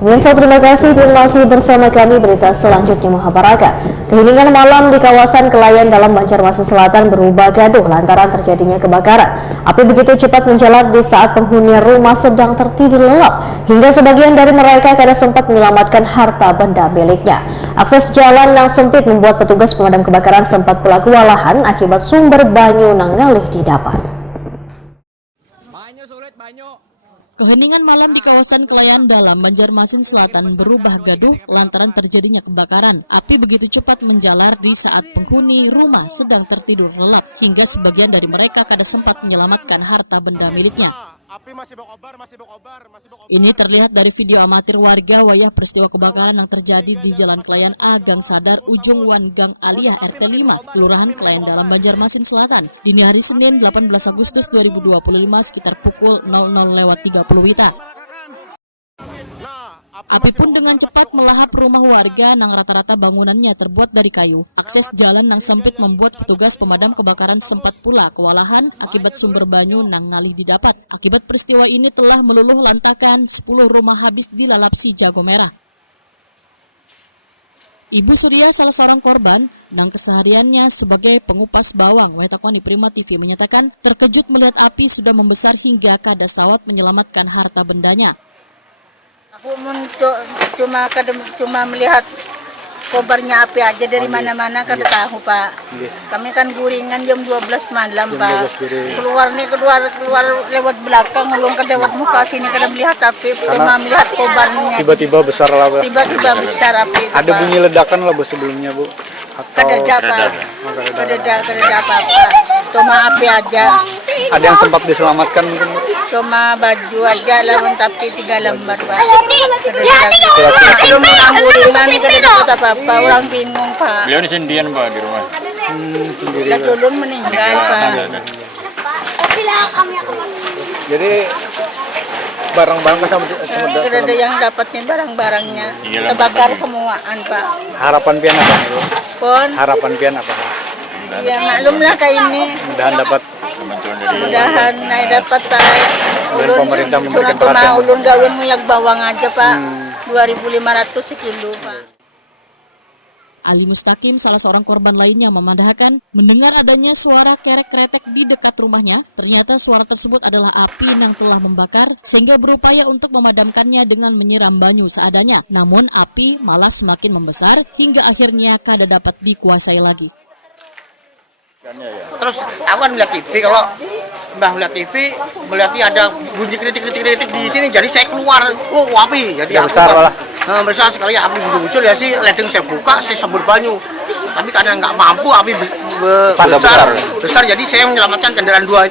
Pemirsa, terima kasih masih bersama kami. Berita selanjutnya Mahabharata. Keheningan malam di kawasan Kelayan dalam Banjarmasin Selatan berubah gaduh lantaran terjadinya kebakaran. Api begitu cepat menjalar di saat penghuni rumah sedang tertidur lelap, hingga sebagian dari mereka kadang sempat menyelamatkan harta benda miliknya. Akses jalan yang sempit membuat petugas pemadam kebakaran sempat pula kewalahan akibat sumber banyu nang ngalih didapat. Keheningan malam di kawasan Kelayan dalam Banjarmasin Selatan berubah gaduh lantaran terjadinya kebakaran. Api begitu cepat menjalar di saat penghuni rumah sedang tertidur lelap, hingga sebagian dari mereka kadang sempat menyelamatkan harta benda miliknya. Ini terlihat dari video amatir warga wayah peristiwa kebakaran yang terjadi di Jalan Kelayan A, Gang Sadar, Ujung Wan Gang Aliyah RT 5, Kelurahan Kelayan dalam Banjarmasin Selatan. Dini hari Senin 18 Agustus 2025 sekitar pukul 00.30 WITA. Api pun dengan cepat melahap rumah warga yang rata-rata bangunannya terbuat dari kayu. Akses jalan yang sempit membuat petugas pemadam kebakaran sempat pula kewalahan akibat sumber banyu nang ngalih didapat. Akibat peristiwa ini telah meluluh lantakan 10 rumah habis dilalap si jago merah. Ibu Surya, salah seorang korban, yang kesehariannya sebagai pengupas bawang, Wetakoni Prima TV menyatakan terkejut melihat api sudah membesar hingga kada sawat menyelamatkan harta bendanya. Aku cuma melihat kobarnya api aja dari mana-mana, kada tahu Pak. Kami kan guringan jam 12 malam Pak. Keluar lewat belakang, ulung ke lewat muka sini kada melihat api, cuma melihat kobarnya. Tiba-tiba besar lah, Bu. Tiba-tiba besar api itu, ada Pak. bunyi ledakan lah, Bu, sebelumnya, Bu? Kada ada apa-apa. Cuma api aja. Ada yang sempat diselamatkan mungkin, Bu? Cuma baju aja lawan, tapi 3 lembar Pak. Belum orang guringan, kada dapat apa-apa, orang bingung Pak. Beliau ini sendirian Pak di rumah. Sendiri. Lah dulun meninggal Pak. Jadi barang-barang sama Ada yang dapatin barang-barangnya, terbakar semuaan Pak. harapan pian apa, Bu? Pun, Harapan pian apa, Pak? ya maklumlah kayak ini. Mudahan dapat Mudahan naik dapat Pak. dan pemerintah memberikan cuma perhatian. ulun gawin muyak bawang aja Pak. 2.500 sekilo Pak. Ali Mustaqim, salah seorang korban lainnya, memandahkan mendengar adanya suara kerek-kretek di dekat rumahnya. Ternyata suara tersebut adalah api yang telah membakar, sehingga berupaya untuk memadamkannya dengan menyiram banyu seadanya. Namun api malah semakin membesar hingga akhirnya kada dapat dikuasai lagi. Terus aku kan melihat TV, kalau Mbah melihat TV, melihatnya ada bunyi kritik di sini, jadi saya keluar, api, jadi besar malah. Besar sekali api muncul ya sih, ledeng saya buka, saya sembur banyu, tapi karena nggak mampu api besar, jadi saya menyelamatkan kendaraan dua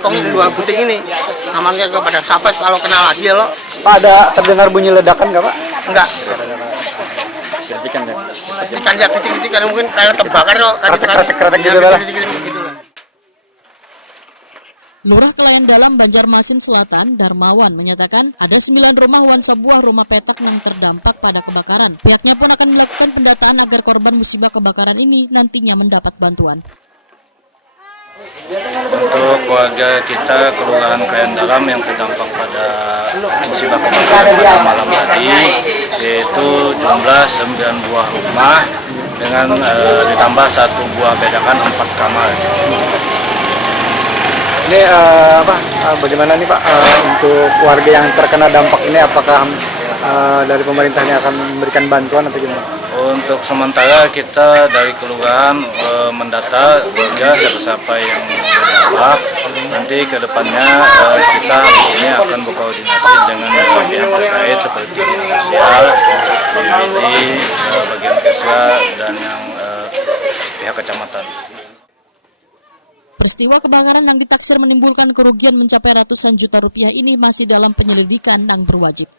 puting ini, namanya kepada sahabat kalau kenal lagi ya lo. Pak, ada terdengar bunyi ledakan nggak, Pak? Enggak. Kritikan mungkin kayak terbakar loh, Kretek gitu lah. Lurah Kelayan dalam Banjarmasin Selatan, Darmawan, menyatakan ada 9 rumah wan sebuah rumah petak yang terdampak pada kebakaran. Pihaknya pun akan melakukan pendataan agar korban musibah kebakaran ini nantinya mendapat bantuan. Untuk warga kita Kelurahan Kelayan Dalam yang terdampak pada musibah kebakaran pada malam tadi, yaitu jumlah 9 buah rumah dengan ditambah 1 buah bedakan 4 kamar. Ini bagaimana nih Pak untuk warga yang terkena dampak ini, apakah dari pemerintahnya akan memberikan bantuan atau gimana? Untuk sementara kita dari kelurahan mendata warga siapa yang berdampak. Nanti ke depannya kita di sini akan berkoordinasi dengan pihak terkait seperti sosial, BPD, bagian kesra dan yang pihak kecamatan. Peristiwa kebakaran yang ditaksir menimbulkan kerugian mencapai ratusan juta rupiah ini masih dalam penyelidikan yang berwajib.